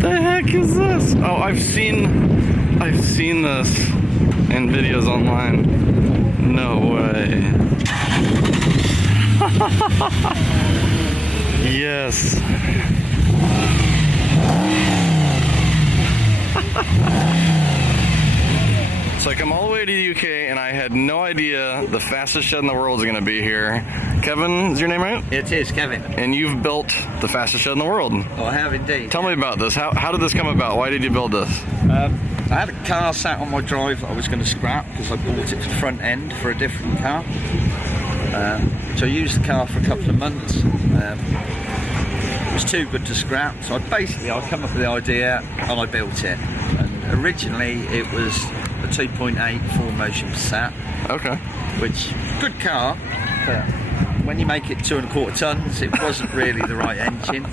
The heck is this? Oh, I've seen this in videos online. No way. Yes. So I come all the way to the UK and I had no idea the fastest shed in the world is going to be here. Kevin, is your name right? It is, Kevin. And you've built the fastest shed in the world. Oh, I have indeed. Tell me about this. How did this come about? Why did you build this? I had a car sat on my drive that I was going to scrap because I bought it for the front end for a different car. So I used the car for a couple of months. It was too good to scrap, so I come up with the idea and I built it. And originally it was a 2.8 4Motion Passat. Okay. Which, good car, but when you make it 2.25 tons, it wasn't really the right engine.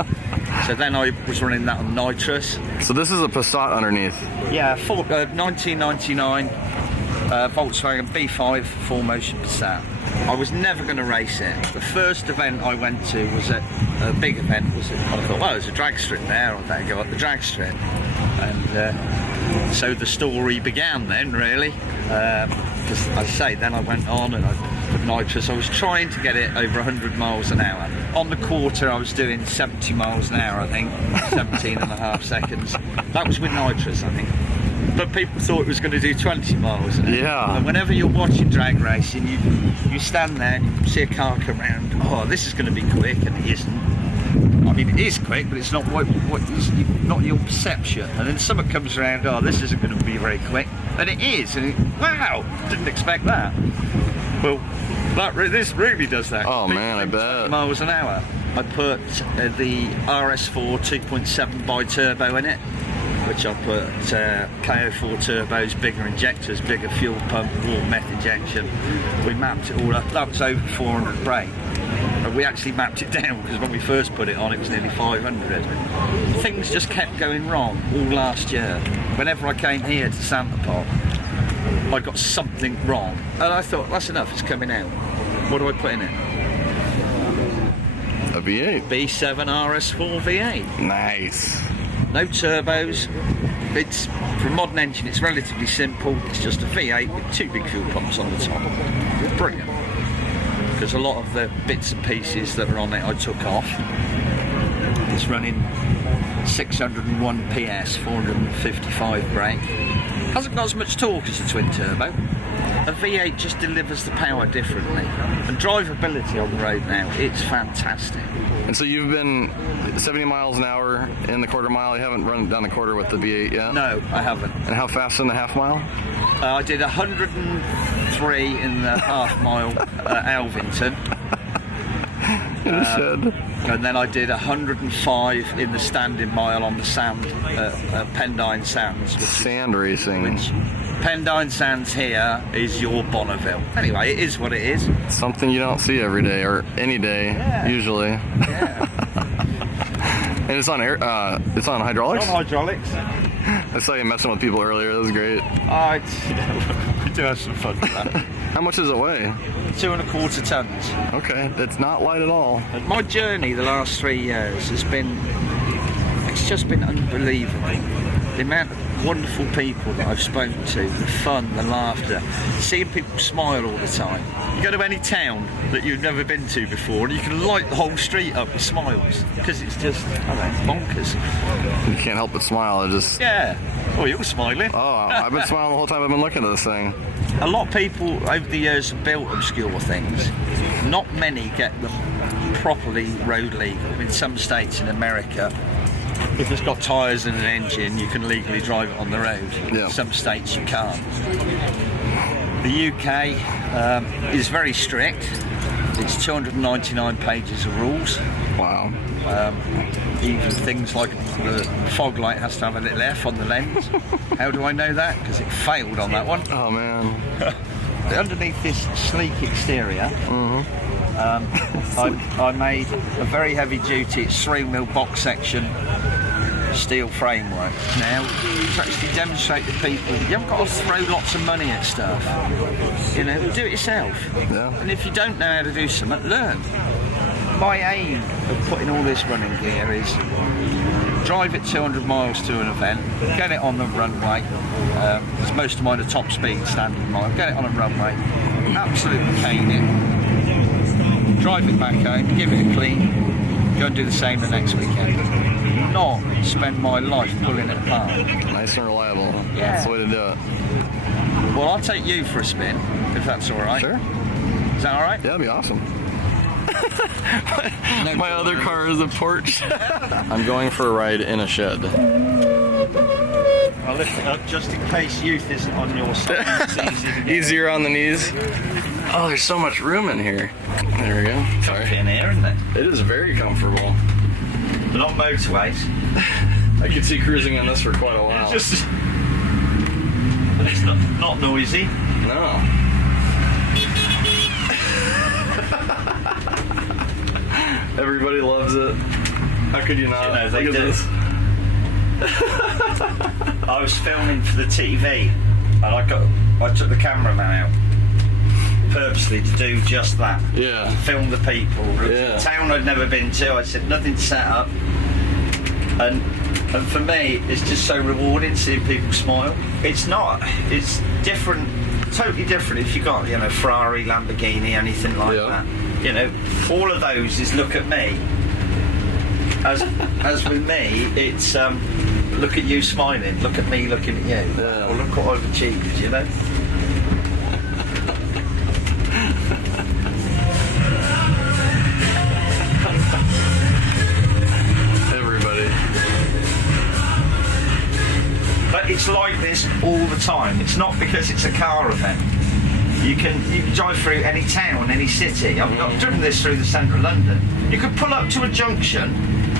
So then I was running that on nitrous. So this is a Passat underneath. Yeah, 1999 Volkswagen B5 4Motion Passat. I was never going to race it. The first event I went to was a big event. I thought, well, there's a drag strip there. I better go up the drag strip. And so the story began then, really. Because I say, then I went on and I put nitrous. I was trying to get it over 100 miles an hour. On the quarter, I was doing 70 miles an hour, I think, 17 and a half seconds. That was with nitrous, I think. But people thought it was going to do 20 miles an hour. Yeah. And whenever you're watching drag racing, you stand there and you see a car come around. Oh, this is going to be quick, and it isn't. I mean, it is quick, but it's not not your perception. And then someone comes around. Oh, this isn't going to be very quick, and it is. And wow, didn't expect that. Well, this really does that. Oh man, I bet. Miles an hour. I put the RS4 2.7 bi-turbo in it, which I put KO4 turbos, bigger injectors, bigger fuel pump, water meth injection. We mapped it all up. That was over 400 brake. But we actually mapped it down because when we first put it on, it was nearly 500. Things just kept going wrong all last year. Whenever I came here to Santa Pod, I got something wrong. And I thought, that's enough, it's coming out. What do I put in it? A V8. B7 RS4 V8. Nice. No turbos. It's, for a modern engine, it's relatively simple. It's just a V8 with two big fuel pumps on the top. Brilliant. Because a lot of the bits and pieces that are on it I took off. It's running 601 PS, 455 brake. Hasn't got as much torque as a twin turbo. A V8 just delivers the power differently. And drivability on the road now, it's fantastic. And so you've been 70 miles an hour in the quarter mile. You haven't run down the quarter with the V8 yet? No, I haven't. And how fast in the half mile? I did 103 in the half mile at Alvington. And then I did 105 in the standing mile on the sand at Pendine Sands. Sand racing. Which Pendine Sands here is your Bonneville. Anyway, it is what it is. Something you don't see every day or any day, usually. Yeah. And it's on air. It's on hydraulics. On hydraulics. I saw you messing with people earlier. That was great. I do have some fun with that. How much does it weigh? 2.25 tons. Okay, that's not light at all. My journey the last 3 years has been, it's just been unbelievable. The amount of wonderful people that I've spoken to, the fun, the laughter, seeing people smile all the time. You go to any town that you've never been to before and you can light the whole street up with smiles because it's just, I don't know, bonkers. You can't help but smile. It just... Yeah. Oh, you're smiling. Oh, I've been smiling the whole time I've been looking at this thing. A lot of people over the years have built obscure things. Not many get them properly road legal. In some states in America, if it's got tyres and an engine, you can legally drive it on the road. Yeah. In some states you can't. The UK is very strict. It's 299 pages of rules. Wow. Even things like the fog light has to have a little F on the lens. How do I know that? Because it failed on that one. Oh man. Underneath this sleek exterior, I made a very heavy duty 3mm box section steel framework. Now, to actually demonstrate to people, you haven't got to throw lots of money at stuff. You know, do it yourself. Yeah. And if you don't know how to do something, learn. My aim of putting all this running gear is drive it 200 miles to an event, get it on the runway, because most of mine are top speed standard mile, get it on a runway, absolutely cane it, drive it back home, give it a clean, go and do the same the next weekend. Not spend my life pulling it apart. Nice and reliable. Yeah. That's the way to do it. Well, I'll take you for a spin, if that's alright. Sure. Is that alright? Yeah, that'd be awesome. my other car is a Porsche. I'm going for a ride in a shed. I'll lift it up just in case youth isn't on your side. It's easy to get. Easier on the knees. Oh, there's so much room in here. There we go. Sorry. In here, isn't it? It is very comfortable. But on motorways. I could see cruising on this for quite a while. It's not noisy. No. Everybody loves it. How could you not? You know, they Look at do. this. I was filming for the TV, and I took the cameraman out purposely to do just that. Yeah. Film the people. Yeah. A town I'd never been to. I said nothing set up, and for me, it's just so rewarding seeing people smile. It's different, totally different. If you got Ferrari, Lamborghini, anything like that. All of those is look at me. As with me, it's look at you smiling, look at me looking at you. Yeah. Or look what I've achieved, Everybody. But it's like this all the time. It's not because it's a car event. You can drive through any town, any city. I've driven this through the centre of London. You could pull up to a junction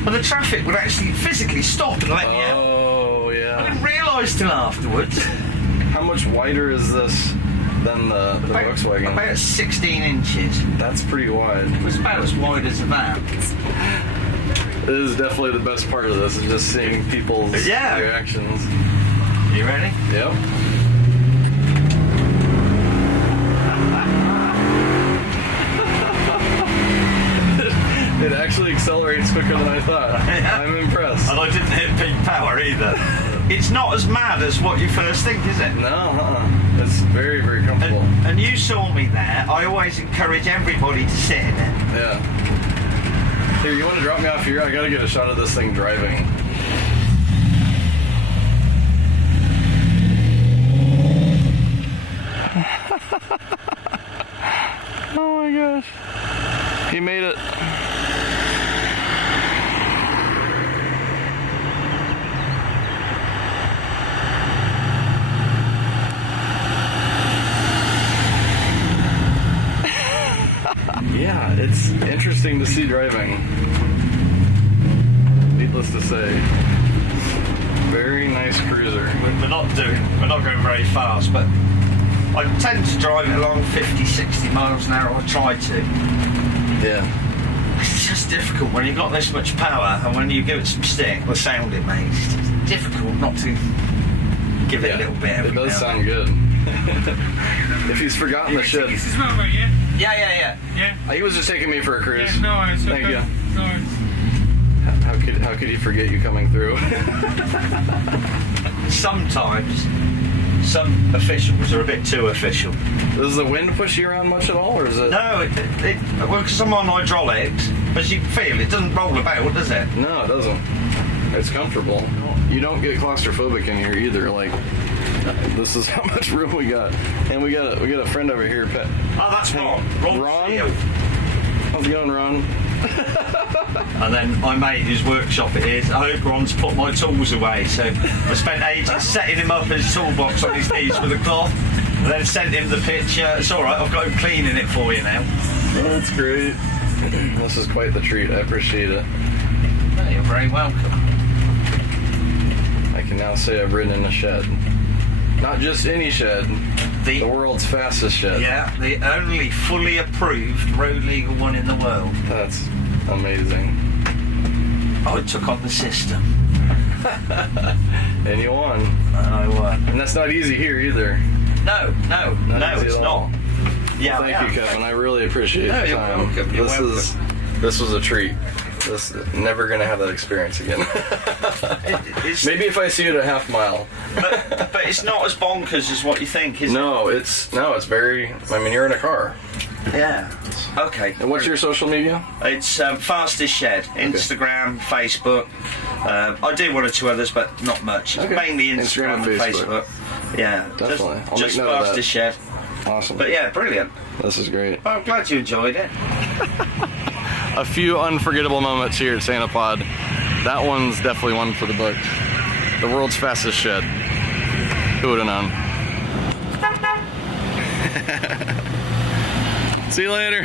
and the traffic would actually physically stop and let you out. Oh, yeah. I didn't realise till afterwards. How much wider is this than the Volkswagen? About 16 inches. That's pretty wide. It was about as wide as a van. It is definitely the best part of this, is just seeing people's reactions. You ready? Yep. It actually accelerates quicker than I thought. I'm impressed. And I didn't hit peak power either. It's not as mad as what you first think, is it? No, it's very, very comfortable. And you saw me there. I always encourage everybody to sit in it. Yeah. Here, you want to drop me off here? I gotta get a shot of this thing driving. Oh my gosh. He made it. Yeah, it's interesting to see driving. Needless to say. Very nice cruiser. We're not going very fast, but I tend to drive it along 50, 60 miles an hour. I try to. Yeah. It's just difficult when you've got this much power, and when you give it some stick, the sound it makes, it's just difficult not to give it a little bit. It does sound good. If he's forgotten the shit. This is well, mate, yeah? Yeah. Yeah? He was just taking me for a cruise. Yeah, no worries. Thank you. No worries. How could he forget you coming through? Sometimes some officials are a bit too official. Does the wind push you around much at all, or is it? No, well, because I'm on hydraulics, as you can feel, it doesn't roll about, does it? No, it doesn't. It's comfortable. You don't get claustrophobic in here either. Like, this is how much room we got, and we got a friend over here, Pet. Oh, that's Ron. Ron? How's it going, Ron? And then my mate, whose workshop it is, I hope Ron's put my tools away. So I spent ages setting him up his toolbox on his knees with a cloth, and then sent him the picture. It's all right, I've got him cleaning it for you now. Oh, that's great. This is quite the treat. I appreciate it. Well, you're very welcome. I can now say I've ridden in a shed. Not just any shed, the world's fastest shed. Yeah, the only fully approved road legal one in the world. That's amazing. I took on the system. And you won. And I won. And that's not easy here either. No, it's not. Yeah, Thank you, Kevin. I really appreciate No, your you're time. welcome. You're welcome. This was a treat. This never gonna have that experience again. It's, Maybe if I see it a half mile. but it's not as bonkers as what you think, is No, it's very. I mean, you're in a car. it? Yeah. Okay. And what's your social media? It's Fastest Shed. Instagram, Facebook. I do one or two others, but not much. It's Okay. mainly Instagram Instagram and and Facebook. Facebook. Yeah. Definitely. I'll Just make note of that. Fastest Shed. Awesome. But yeah, brilliant. This is great. I'm glad you enjoyed it. A few unforgettable moments here at Santa Pod. That one's definitely one for the books. The world's fastest shed. Who would have known? See you later.